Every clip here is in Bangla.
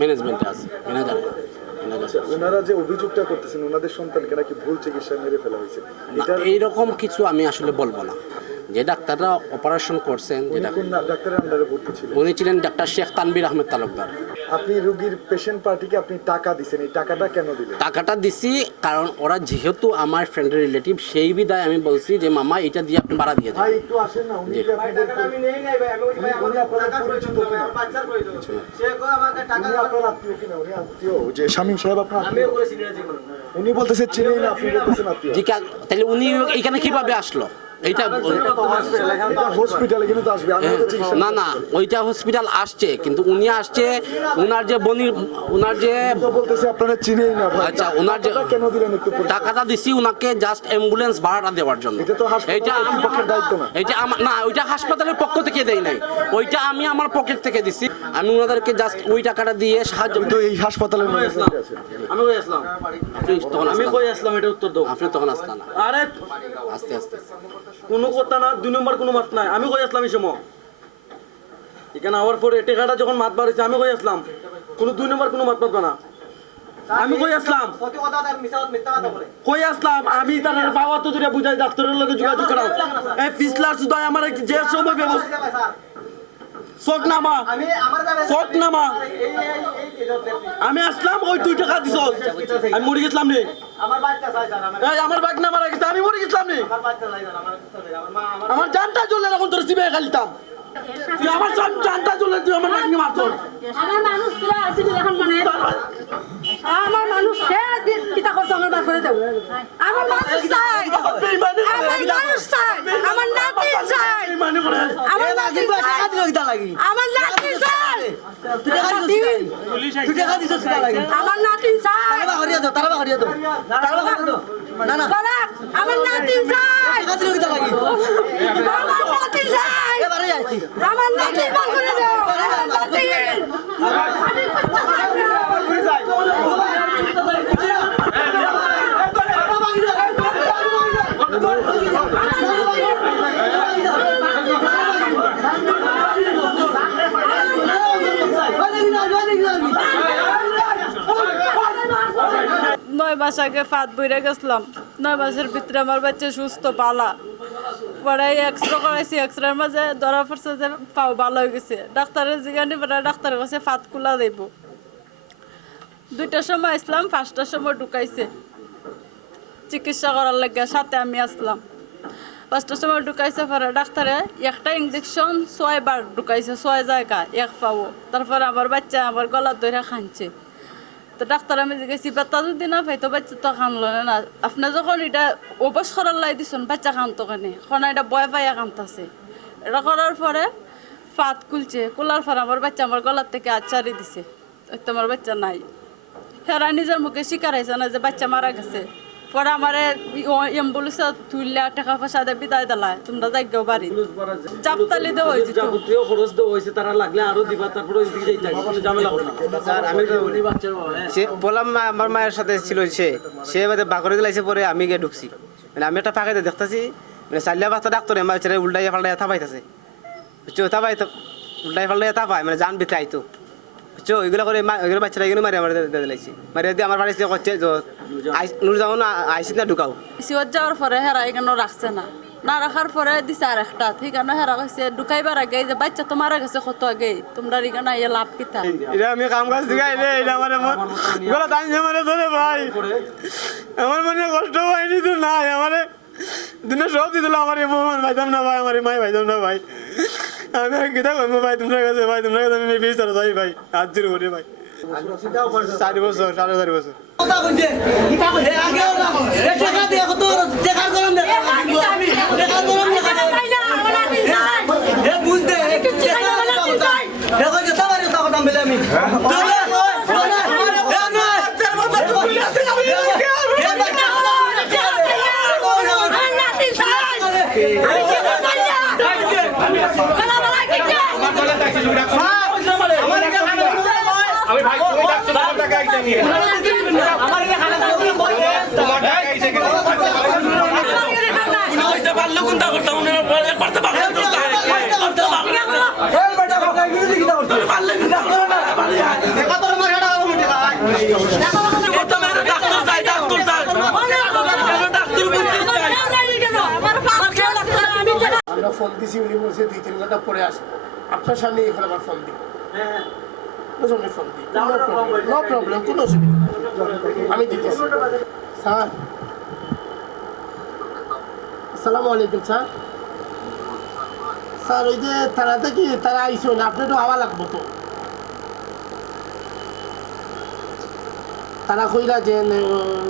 ম্যানেজমেন্টে আছে, ম্যানেজার। ওনারা যে অভিযোগটা করতেছেন ওনাদের সন্তানকে নাকি ভুল চিকিৎসায় মেরে ফেলা হয়েছে, এইরকম কিছু আমি আসলে বলবো না। যে ডাক্তাররা অপারেশন করছেন, ডাক্তারের আন্ডারে ভর্তি ছিলেন, উনি ছিলেন ডাক্তার শেখ তানভীর আহমেদ তালুকদার। আপনি রোগীর পেশেন্ট পার্টিকে আপনি টাকা দিছেন, এই টাকাটা কেন দিলেন? টাকাটা দিছি কারণ ওরা যেহেতু আমার ফ্রেন্ডের রিলেটিভ, সেই বিদায় আমি বলছি যে মামা এটা দিয়ে আপনি ভাড়া দিয়ে দেন। ভাই একটু আসেন না, উনি কি আপনাদের আমি নেই নাই ভাই, উনি আপনাদের পরিচিত কিনা? আমার বাচ্চার প্রয়োজন, সে কো আমাকে টাকা দাও। আপনার আত্মীয় কিনা? উনি আত্মীয়, যে শামীম সাহেব আপনার আত্মীয়? আমি ওরে চিনি না, উনি বলতেছে চিনি না, আপনি বলতেছেন আত্মীয়। জি, তাহলে উনি এখানে কিভাবে আসলো? এইটা হসপিটালে কিন্তু আসবে, আমি তো চিকিৎসা না না, ওইটা হসপিটাল আসছে, কিন্তু উনি আসছে ওনার যে বনি, ওনার যে বলতেছে আপনারা চিনেই না ভাই। আচ্ছা, ওনার যে কেন দিলেন একটু? টাকাটা দিছি ওনাকে জাস্ট অ্যাম্বুলেন্স ভাড়াটা দেওয়ার জন্য। এটা তো হাসপাতালের পক্ষের দায়িত্ব না। এটা আমার না, ওইটা হাসপাতালের পক্ষ থেকে দেই নাই, ওইটা আমি আমার পকেট থেকে দিছি। আমি ওনাদেরকে জাস্ট ওই টাকাটা দিয়ে সাহায্য। তো এই হাসপাতালের ম্যানেজমেন্ট আছে। আমি কই আসলাম, আমি কই আসলাম, এটা উত্তর দাও। আপনি তখন আসলেন না। আরে আস্তে আস্তে কোনো কথা না, 2 নম্বর কোনো মাত নাই। আমি কই আসলাম এই সময় এখানে আওয়ার পরে টেকাটা যখন মাত বাড়িছে, আমি কই আসলাম, কোনো 2 নম্বর কোনো মাত পাবো না। আমি কই আসলাম, কই আসলাম আমি তার বাবা তো দূরে বুঝাই, ডাক্তারের লগে যোগাযোগ করাও। এই পিছলার শুধু আমার যে সময় ব্যবস্থা শোক নামা, শোক নামা, আমি আসলাম, ওই 2 টাকা দিছ, আমি মরে গেছিলাম নি। আমার বাইক না মারা গেছে, আমি মরে গেছিলাম নি। আমার জানটা চলে এখন তোর সিবে খালিতাম, তুই আমার জানটা চলে, তুই আমার বাইক নিয়ে মারছ। আমার মানুষ এখন মানে আমার মানুষ পিতা করছে, আমার বাপ করে দেবো। আমার মানুষ চাই, আমার মানুষ চাই, আমার নাতি চাই, আমার নাতি চাই, আমার নাতি চাই, আমার নাতি চাই, আমার নাতি চাই, আমার নাতি চাই, আমার নাতি বল করে দাও, আমার নাতি নয় মাস আগে ফাঁদ বইরে গেছিলাম, 9 মাসের ভিতরে আমার বাচ্চা সুস্থ পালা পরে এক্সরে করাইছি, এক্সরের মাঝে ধরা পড়ছে যে পাও ভালো হয়ে গেছে। ডাক্তারের জিজ্ঞানি পরে ডাক্তারের কাছে ফাঁদ খোলা দেব। 2টার সময় আসলাম, 5টার সময় ঢুকাইছে চিকিৎসা করার লাগে, সাথে আমি আসলাম। 5টার সময় ঢুকাইছে, পরে ডাক্তারে একটা ইঞ্জেকশন 6 বার ঢুকাইছে, 6 জায়গা 1 পাও। তারপরে আমার বাচ্চা আমার গলা ধরে খানছে। তো ডাক্তার আমি জিজ্ঞেসি বাচ্চা যদি না পাই তো বাচ্চা তো কানলো না, আপনি যখন এটা অবশ করার লাই দিচ্ছেন বাচ্চা কানতো কেনে, এখন এটা বয় পাইয়া কানতাছে। এটা করার পরে ফাঁদ খুলছে, খোলার পর আমার বাচ্চা আমার গলার থেকে আচারি দিছে, তো আমার বাচ্চা নাই। হেরা নিজের মুখে স্বীকার হয়েছে না যে বাচ্চা মারা গেছে। পরে আমার অ্যাম্বুলেন্সে তুললে টাকা পয়সা দিয়ে বিদায় দিলায়, তোমরা যাইগেও বাড়ি চাপতালি দেওয়া হয়েছে, খরচ দেওয়া হয়েছে, তারা লাগলে আরো দিবা, তারপরে ওই দিকে যাইতে হবে, ঝামেলা করো না। বললাম আমার মায়ের সাথে ছিল, সে বাকরে দিলাইছে, পরে আমি গিয়ে ঢুকছি। মানে আমি একটা ফাঁকাইতে দেখতেছি, মানে 4 বাচ্চা ডাক্তার আমার ছেলে উল্টাইয়া ফাল্টাইয়া থাপাইতেছে, বুঝছো, উল্টাই ফাল্টাইয়া থাপায়, মানে জান বিতে আইতো, বুঝছো। ওইগুলো করে ওইগুলো বাচ্চারা এগুলো মারি আমার দিলাইছি, মারি দিয়ে আমার বাড়িতে করছে নুরজামান আইসি না ঢুকাও। সিওর যাওয়ার পরে হেরা এখানে রাখছে না, না রাখার পরে দিছে আর একটা, ঠিক আছে হেরা কইছে ঢুকাইবার আগে যে বাচ্চা তো মারা গেছে কত আগে, তোমরা এখানে আইয়া লাভ কিতা। এটা আমি কাম কাজ দিগাই রে, এটা মানে গলা টানছে মানে ধরে ভাই, আমার মনে কষ্ট হয়নি তো নাই, আমারে দিনে সব দিছিল, আমার মোহাম্মদ ভাইতাম না ভাই, আমার মাই ভাইতাম না ভাই, আমি আর কিতা করবো ভাই, তোমরা কাছে ভাই, তোমরা কাছে আমি বিচার যাই ভাই, হাত জোর করি ভাই। 4 বছর 4.5 বছর আমি ভাই তোমার টাকা আইছে নিয়ে আমার এখানে তোমার টাকা আইছে চিন্তা করতাম একবার তো বাংলা আমরা ফোন দিছি উনি বলছে 2-3 ঘন্টা পরে আসবো আপনার সামনে এখন আমার ফোন দিই ফোন দিই নো প্রবলেম কোনো অসুবিধা নেই। আমি দিতেছি স্যার আসসালামু আলাইকুম স্যার স্যার ওই যে তারাতে কি তারা আইসো না আপনি একটু আওয়া লাগবো তো তারা কইরা যে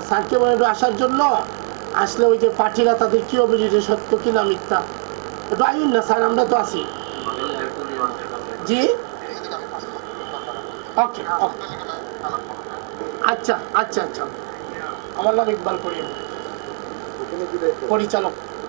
স্যারকে বলে একটু আসার জন্য আসলে ওই যে পার্টিরা তাদের কি হবে যে সত্য কিনা মিথ্যা একটু আইন না স্যার আমরা তো আছি জি ওকে আচ্ছা আচ্ছা আচ্ছা আমার নাম ইকবাল করিম পরিচালক